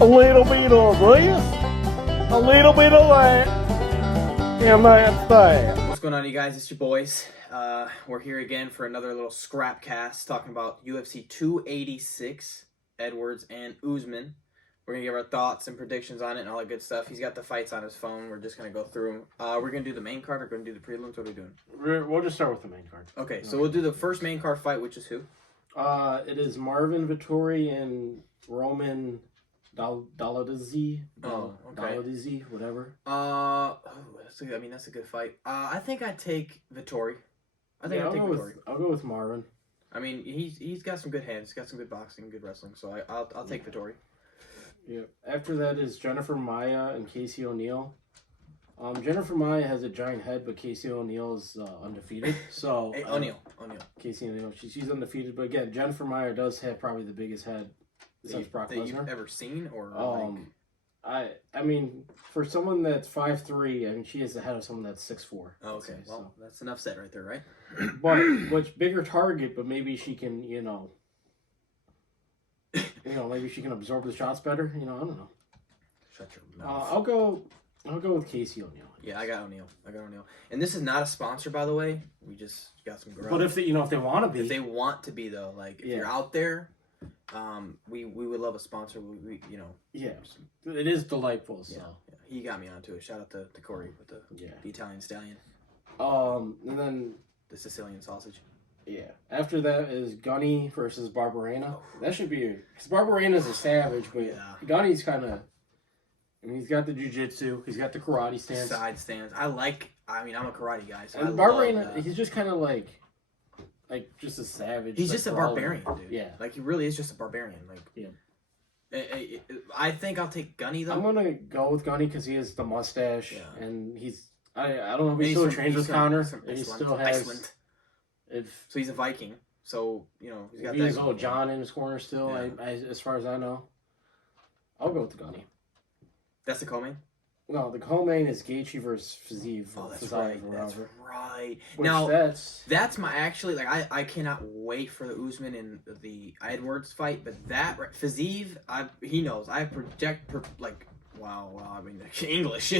A little bit of this, a little bit of that, and that's that. What's going on, you guys? It's your boys. We're here again for another little scrap cast talking about UFC 286, Edwards and Usman. We're going to give our thoughts and predictions on it and all that good stuff. He's got the fights on his phone. We're just going to go through them. We're going to do the main card. We're going to do the prelims. What are we doing? We'll just start with the main card. Okay, so we'll do the first main card fight, which is who? It is Marvin Vettori and Roman Dolidze. Oh, okay. Dolidze, whatever. That's a good fight. I think I'd take Vettori. I'd take Vettori. I'll go with Marvin. I mean, he's got some good hands. He's got some good boxing, good wrestling. So I'll take Vettori. Yeah. After that is Jennifer Maia and Casey O'Neill. Jennifer Maia has a giant head, but Casey O'Neill is undefeated. So hey, O'Neill. Casey O'Neill, she's undefeated. But again, Jennifer Maia does have probably the biggest head since Brock Lesnar that you've ever seen, or I mean, for someone that's 5'3", I mean, she has the head of someone that's 6'4". Oh, okay, well, that's enough said right there, right? But which bigger target, but maybe she can, maybe she can absorb the shots better. I don't know. Shut your mouth. I'll go with Casey O'Neill. Yeah, I got O'Neill. And this is not a sponsor, by the way. We just got some grub. But if they want to be, if they want to be though, like if you're out there, we would love a sponsor. Yeah, it is delightful. So yeah. He got me onto it. Shout out to Corey with the Italian stallion. And then the Sicilian sausage. Yeah. After that is Gunny versus Barberena. That should be because Barberena's a savage, but Gunny's kind of. I mean, he's got the jiu-jitsu. He's got the karate stance. Side stance. I'm a karate guy. So and Barberena, he's just kind of like just a savage. He's just a barbarian, dude. Yeah. Like, he really is just a barbarian. Like, yeah. I think I'll take Gunny, though. I'm going to go with Gunny because he has the mustache. Yeah. And he's... I don't know if he still trains with Connor. He still has... Iceland. So he's a Viking. So, he's got that. He's old John in his corner still, as far as I know. I'll go with Gunny. That's the co-main? No, the co-main is Gaethje versus Fiziev. Oh, that's right. That's right. That's my I cannot wait for the Usman and the Edwards fight, but Fiziev, he knows. I project I mean English,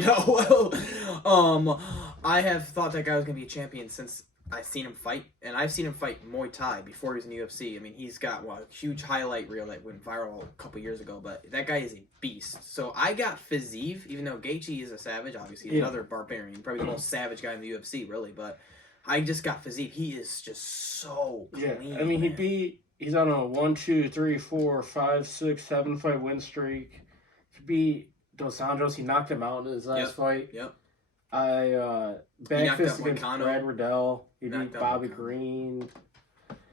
I have thought that guy was gonna be a champion since I've seen him fight, and I've seen him fight Muay Thai before he was in UFC. I mean, he's got a huge highlight reel that went viral a couple years ago, but that guy is a beast. So I got Fiziev, even though Gaethje is a savage, obviously another barbarian, probably the most savage guy in the UFC, really. But I just got Fiziev. He is just so clean. Yeah, I mean, he's on a 1, 2, 3, 4, 5, 6, 7 fight win streak. He beat Dos Anjos. He knocked him out in his last fight. Yep. Backfist against Brad Riddell. He beat Bobby Green.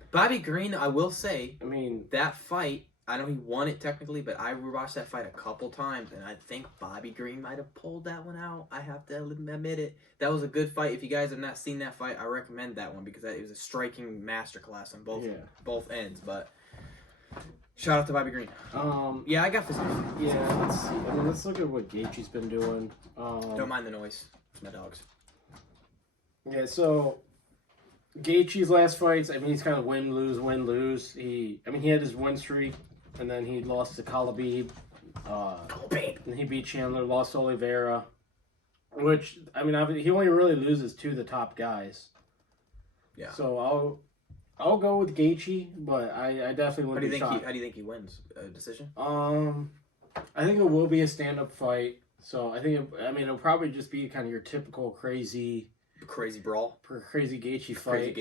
Bobby Green, I will say, I mean, that fight, I know he won it technically, but I rewatched that fight a couple times, and I think Bobby Green might have pulled that one out. I have to admit it. That was a good fight. If you guys have not seen that fight, I recommend that one because it was a striking masterclass on both ends. But shout out to Bobby Green. I got Fiziev. Yeah, let's see. I mean, let's look at what Gaethje's been doing. Don't mind the noise. It's my dogs. Yeah, so Gaethje's last fights, I mean, he's kind of win, lose. He had his win streak, and then he lost to Khabib. And he beat Chandler, lost to Oliveira. Which, I mean, he only really loses to the top guys. Yeah. So I'll go with Gaethje, but I definitely wouldn't be shocked. How do you think he wins? A decision? I think it will be a stand-up fight. So I think it'll probably just be kind of your typical crazy brawl, crazy Gaethje fight.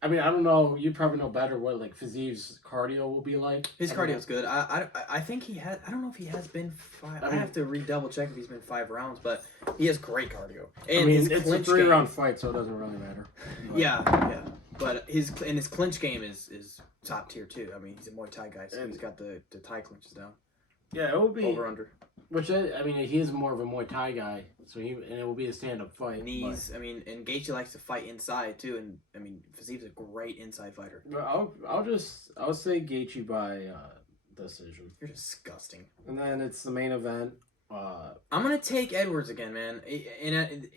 I don't know. You probably know better what Fiziev's cardio will be like. His cardio's good. I think he has. I don't know if he has been 5. I have to double check if he's been 5 rounds, but he has great cardio. And it's a 3-round fight, so it doesn't really matter. But. Yeah. But his clinch game is top tier too. I mean, he's a Muay Thai guy, so he's got the Thai clinches down. Yeah, it will be over under. Which he is more of a Muay Thai guy, so it will be a stand-up fight. Knees, and Gaethje likes to fight inside too, and Fiziev's a great inside fighter. But I'll say Gaethje by decision. You're disgusting. And then it's the main event. I'm gonna take Edwards again, man. And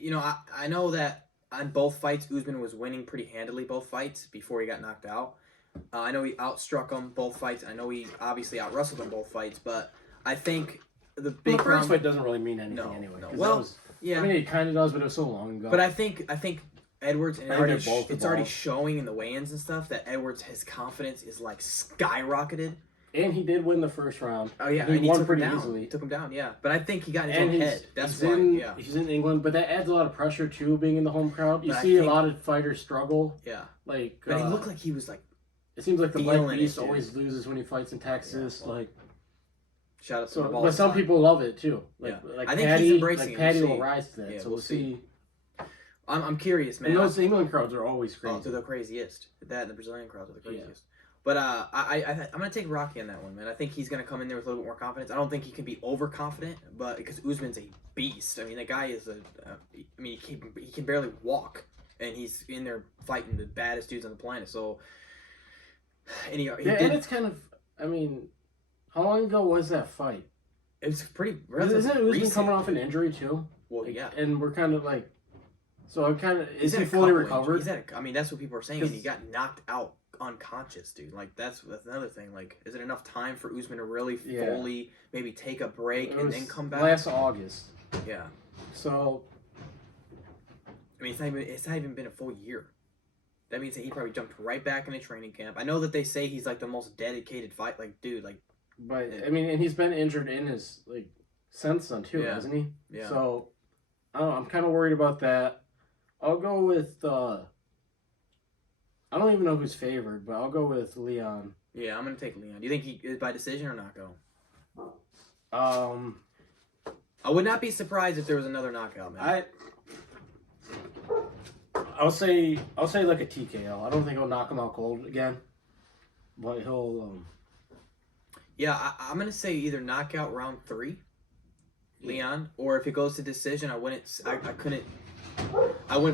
I know that on both fights, Usman was winning pretty handily both fights before he got knocked out. I know he outstruck him both fights. I know he obviously out-wrestled him both fights, but I think the Well, big the first problem. fight doesn't really mean anything No, anyway. no. 'cause Well, that was, yeah, I mean, it kind of does, but it was so long ago. but I think Edwards and I think they're both it's already evolved. showing in the weigh-ins and stuff that Edwards his confidence is like skyrocketed. And he did win the first round. Oh yeah, he and won took pretty him down. easily. Took him down, yeah. But I think he got in his And own head. That's he's why. in, he's in England, but that adds a lot of pressure too, being in the home crowd. You But I see a think- lot of fighters struggle. Yeah. Like, But he looked like he was like. it seems like the feeling Black it, Beast dude. always loses when he fights in Texas. Yeah, well, like, Shout out to so, the ball. but some people love it too. Like, Yeah. like I think Patty, he's embracing like it. Patty We'll will see. rise to that. Yeah, so we'll we'll see. I'm curious, man. And those England crowds are always crazy. Oh, they're the craziest. That and the Brazilian crowds are the craziest. But I'm gonna take Rocky on that one, man. I think he's gonna come in there with a little bit more confidence. I don't think he can be overconfident, but because Usman's a beast. I mean, that guy is he can barely walk, and he's in there fighting the baddest dudes on the planet. So, and and it's kind of. I mean, how long ago was that fight? it's pretty. Isn't Usman recent. coming off an injury too? Well, yeah. And we're kind of like, so I'm kind of. Is He's he had a fully couple recovered? injuries. I mean, that's what people are saying. 'Cause- And he got knocked out unconscious, dude. Like that's another thing. Like, is it enough time for Usman to really fully maybe take a break It and was then come back? last August. Yeah. So I mean, it's not even been a full year. That means that he probably jumped right back into training camp. I know that they say he's like the most dedicated fight. Like, dude, like. but I mean, and he's been injured in his like since then too, Yeah. hasn't he? Yeah. So I don't know, I'm kind of worried about that. I'll go with. I don't even know who's favored, but I'll go with Leon. Yeah, I'm gonna take Leon. Do you think he is by decision or knockout? I would not be surprised if there was another knockout, man. I'll say like a TKO. I don't think he'll knock him out cold again, but he'll. Yeah, I'm gonna say either knockout round 3, Leon, or if it goes to decision, I wouldn't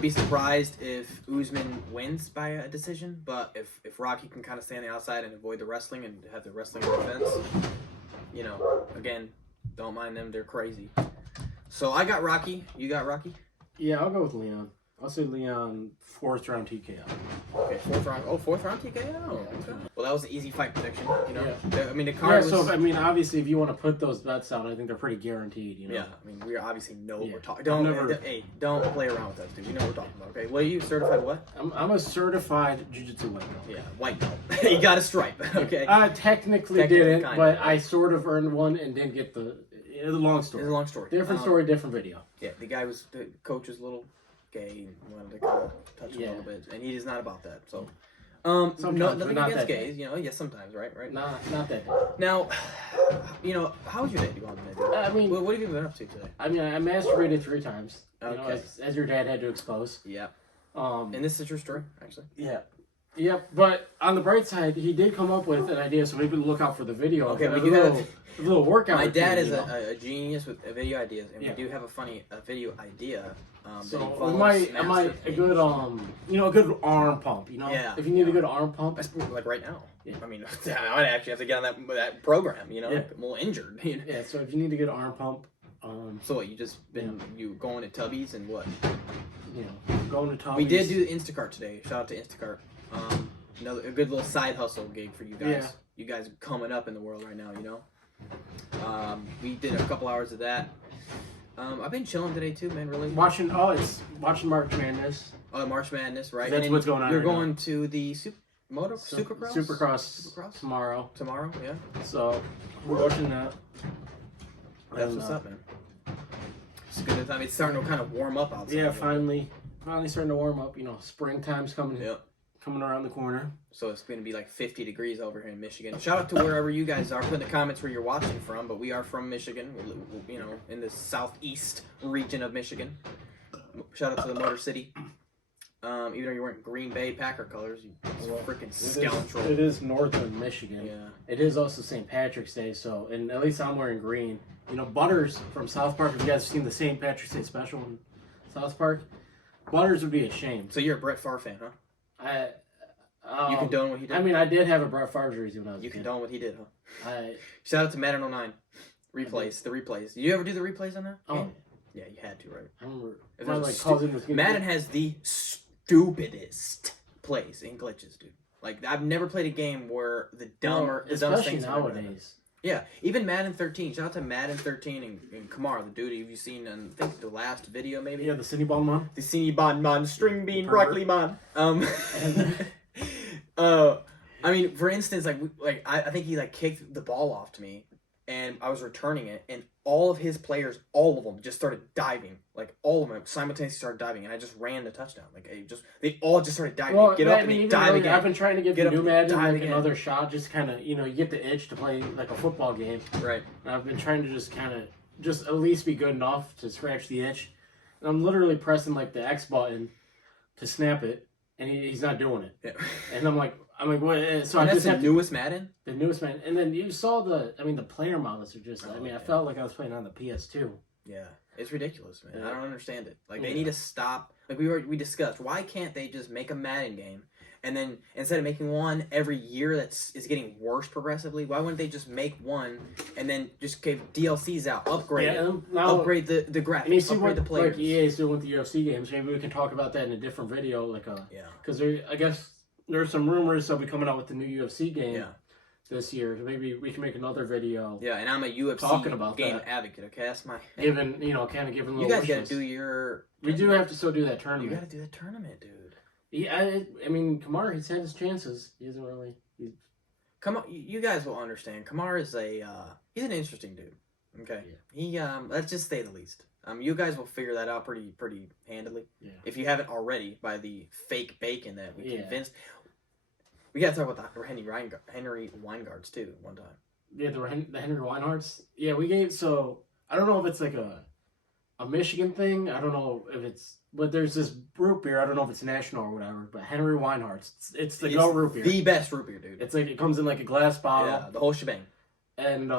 be surprised if Usman wins by a decision. But if Rocky can kind of stay on the outside and avoid the wrestling and have the wrestling defense, again, don't mind them, they're crazy. So I got Rocky. You got Rocky? Yeah, I'll go with Leon. I'll say Leon 4th round TKO. Okay, 4th round. Oh, 4th round TKO. Okay. Well, that was an easy fight prediction. Yeah. I mean, the card was. So I mean, obviously, if you want to put those bets out, I think they're pretty guaranteed. Yeah, I mean, we obviously know what we're talking. Don't play around with us, dude. You know what we're talking about. Okay, what are you certified? What? I'm a certified jiu-jitsu white belt. Yeah, white belt. You got a stripe. Okay. I technically didn't, but I sort of earned one and didn't get the. It's a long story. It's a long story. Different story, different video. Yeah, the coach was a little gay and wanted to kind of touch him a little bit, and he is not about that. So, nothing not against that gays, yes, sometimes, right? Not that day. Now, how was your day going today? I mean, what have you been up to today? I mean, I masturbated 3 times. Okay. As your dad had to expose. Yeah. And this is a true story, actually. Yeah. Yep, but on the bright side, he did come up with an idea, so maybe look out for the video. Okay, we do have a little workout. My dad is routine, a genius with video ideas, and we do have a video idea. So that we involves might a masturbation. good a good arm pump. Yeah. if you need a good arm pump. Like right now. Yeah. I mean, I might actually have to get on that program. Yeah. I'm a little injured. Yeah. So if you need a good arm pump, So what? You just been you going to Tubby's and what? going to Tommy's. We did do Instacart today. Shout out to Instacart. A good little side hustle gig for you guys. Yeah. You guys are coming up in the world right now, We did a couple hours of that. I've been chilling today too, man. Really watching March Madness. Oh, March Madness, right? That's what's going on. You're right going now. to the Supercross. Supercross tomorrow. Tomorrow, yeah. So we're watching that. That's what's up, man. It's good. I mean, it's starting to kind of warm up outside. Yeah, finally starting to warm up. Springtime's coming. Yep. Coming around the corner. So it's going to be like 50 degrees over here in Michigan. Shout out to wherever you guys are. Put in the comments where you're watching from. But we are from Michigan. In the southeast region of Michigan. Shout out to the Motor City. Even though you're wearing Green Bay Packer colors, you freaking scoundrel. It is northern Michigan. Yeah. It is also St. Patrick's Day, so and at least I'm wearing green. Butters from South Park. If you guys have seen the St. Patrick's Day special in South Park, Butters would be ashamed. So you're a Brett Favre fan, huh? You condone what he did? I mean, I did have a Brett Favre jersey when I was You a kid. condone what he did, huh? I Shout out to Madden 09. Replays. The replays. Did you ever do the replays on that? Oh. game? Yeah, you had to, right? I remember If my there's a cousin was getting Madden has the stupidest plays and glitches, dude. Like, I've never played a game where the dumbest especially things have ever nowadays. happened. Yeah, even Madden 13. Shout out to Madden 13 and Kamar, the dude. Have you seen? I think the last video maybe. Yeah, the Cinnabon man. The Cinnabon man, string bean Pervert. broccoli man. I mean, for instance, I think he like kicked the ball off to me, and I was returning it, and all of his players, all of them, just started diving. Like all of them simultaneously started diving, and I just ran the touchdown. Like they all just started diving. Well, Get up and they dive again. I've been trying to give Get the up new and Madden dive like again. another shot, just kind of, you get the itch to play like a football game. Right. And I've been trying to just at least be good enough to scratch the itch. And I'm literally pressing like the X button to snap it, and he's not doing it. Yeah. And I'm like, what? So And I that's just the newest Madden. The newest Madden, and then you saw the player models are just. I Yeah. felt like I was playing on the PS2. Yeah, it's ridiculous, man. Yeah. I don't understand it. Like they Yeah. need to stop. Like we discussed. Why can't they just make a Madden game, and then instead of making one every year is getting worse progressively, why wouldn't they just make one and then just give DLCs out, upgrade it, and now, upgrade the and you graphics, see upgrade what the players. like EA is doing with the UFC games. Maybe we can talk about that in a different video. Yeah. Because I guess there's some rumors they'll be coming out with the new UFC game Yeah. this year. Maybe we can make another video. Yeah, and I'm a UFC Talking about game that. advocate. Okay, that's my. Giving kind of giving. You little guys got to wishes. do your. We do have to still do that You tournament. got to do the tournament, dude. Yeah, I mean, Kamar, he's had his chances. He hasn't really. Come on, you guys will understand. Kamar is he's an interesting dude. Okay, he let's just say the least. You guys will figure that out pretty handily. Yeah. If you haven't already by the fake bacon that we Yeah. convinced. We gotta talk about the Henry Weingarts too. One time. Yeah, the Henry Weinhardts. Yeah, we gave. So I don't know if it's like a Michigan thing. I don't know if it's. But there's this root beer. I don't know if it's national or whatever. But Henry Weinhardt's. It's the goat root beer. The best root beer, dude. It's like it comes in like a glass bottle. Yeah, the whole shebang. And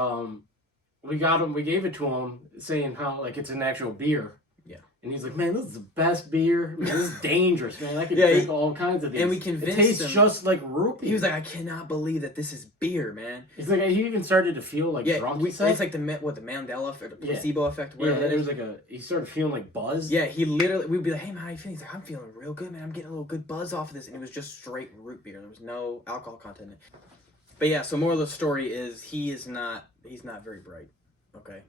we got him. We gave it to him, saying how like it's an actual beer. Yeah. And he's like, "Man, this is the best beer. Man, this is dangerous, man. I could Yeah, drink all kinds of these." and we convinced it tastes him- just like root beer. He was like, I cannot believe that this is beer, man. He's like, he even started to feel like drunk. He said. It's like the Mandela effect, or the placebo effect, Yeah, whatever. and that it is. was like he started feeling like buzz. Yeah, he literally, we'd be like, hey man, how you feeling? He's like, I'm feeling real good, man. I'm getting a little good buzz off of this. And it was just straight root beer. There was no alcohol content in it. But yeah, so moral of the story is he's not very bright. Okay.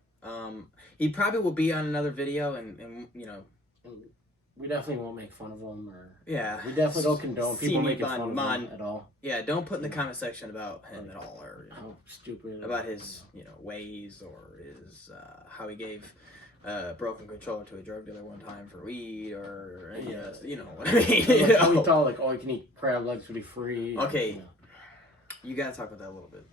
He probably will be on another video and We definitely won't make fun of him, or yeah. we definitely don't condone people See me, making fun of man. him at all. Yeah, don't put in the comment section about him at all, or How stupid. about his ways, or his how he gave broken controller to a drug dealer one time for weed, or any of that, what I mean. We thought like all you can eat crab legs would be free. Okay. You gotta talk about that a little bit.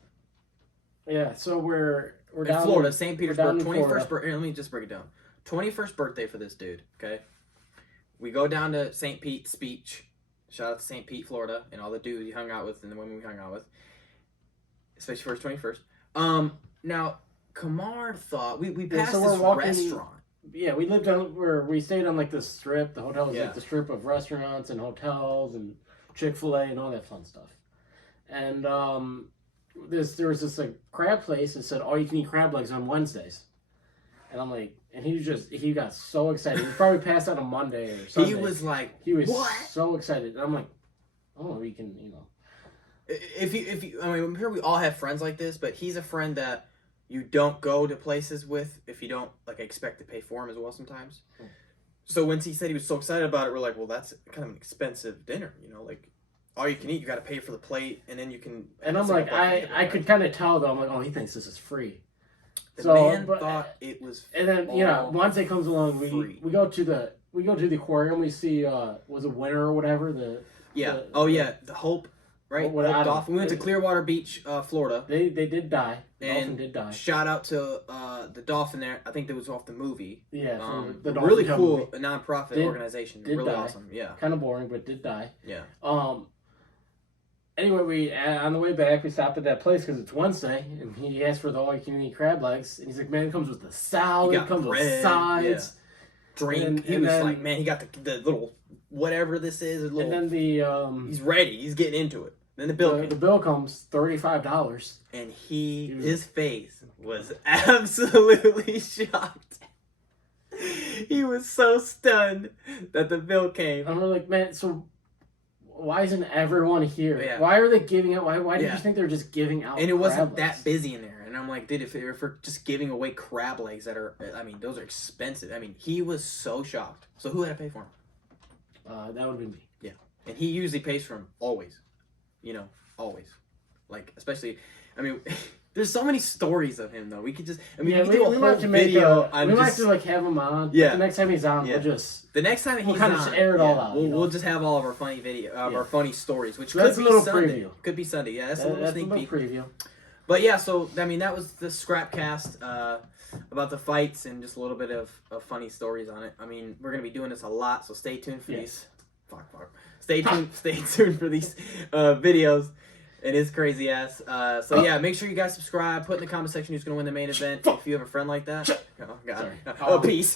Yeah, so we're In down Florida, in- St. we're down Petersburg, in 21st Florida. birthday. Let me just break it down. 21st birthday for this dude, okay? We go down to St. Pete's Beach. Shout out to St. Pete, Florida, and all the dudes he hung out with and the women we hung out with. Especially for his 21st. Now, Kamar thought, we passed so we're this walking- restaurant. Yeah, we lived on where we stayed on like the strip. The hotel was Yeah. like the strip of restaurants and hotels and Chick-fil-A and all that fun stuff. And there was this like crab place that said all you can eat crab legs on Wednesdays. And I'm like, and he got so excited. He probably passed out on Monday or Sunday. He was like, He was what? so excited. And I'm like, oh, we can, If you, I mean, I'm sure we all have friends like this, but he's a friend that you don't go to places with if you don't like expect to pay for him as well sometimes. So when he said he was so excited about it, we're like, well, that's kind of an expensive dinner, like all you can eat, you got to pay for the plate, and then you can. And I'm like, I could kind of tell though. I'm like, oh, he thinks this is free. The man thought it was. And then Wednesday comes along, we go to the aquarium. We see was a winner or whatever the Hope. Right, What- Hope Dolphin. We went to Clearwater Beach, Florida. They did die. The And dolphin did die. shout out to the dolphin there. I think that was off the movie. Yeah, from the really Dolphin cool Company. nonprofit organization. did Really die. awesome. Yeah. Kind of boring, but did die. Yeah. Anyway, we on the way back, we stopped at that place because it's Wednesday, and he asked for the all-you-can-eat crab legs, and he's like, "Man, it comes with the salad, He got comes bread, with sides." Drink. And he was then- like, man, he got the little whatever this is. A little, And then the he's ready. He's getting into it. Then the bill came. the bill comes $35. And his face was absolutely shocked. He was so stunned that the bill came. And we're like, man, so why isn't everyone here? Yeah. Why are they giving out? Why did Yeah. you think they were just giving out? And it wasn't crab that legs? busy in there. And And I'm like, dude, if we're just giving away crab legs that are, I mean, those are expensive. I mean, he was so shocked. So who had to pay for him? That would have been me. Yeah. And he usually pays for him always. You know, always. Like, especially, I mean, there's so many stories of him, though. We could just, I mean, we might have to make video. We might have to, like, have him on. Yeah. The next time he's on, we'll just... The next time he's kind of on, just air it all out. We'll just have all of our funny our funny stories, which that's could a be little Sunday. preview. Could be Sunday. Yeah, that's a little sneak peek. Preview. But yeah, so I mean that was the Scrapcast about the fights and just a little bit of funny stories on it. I mean we're gonna be doing this a lot, so stay tuned for these. Fuck. Stay tuned for these videos. It is crazy ass. So yeah, make sure you guys subscribe. Put in the comment section who's gonna win the main event if you have a friend like that. Oh god. Sorry. Oh peace.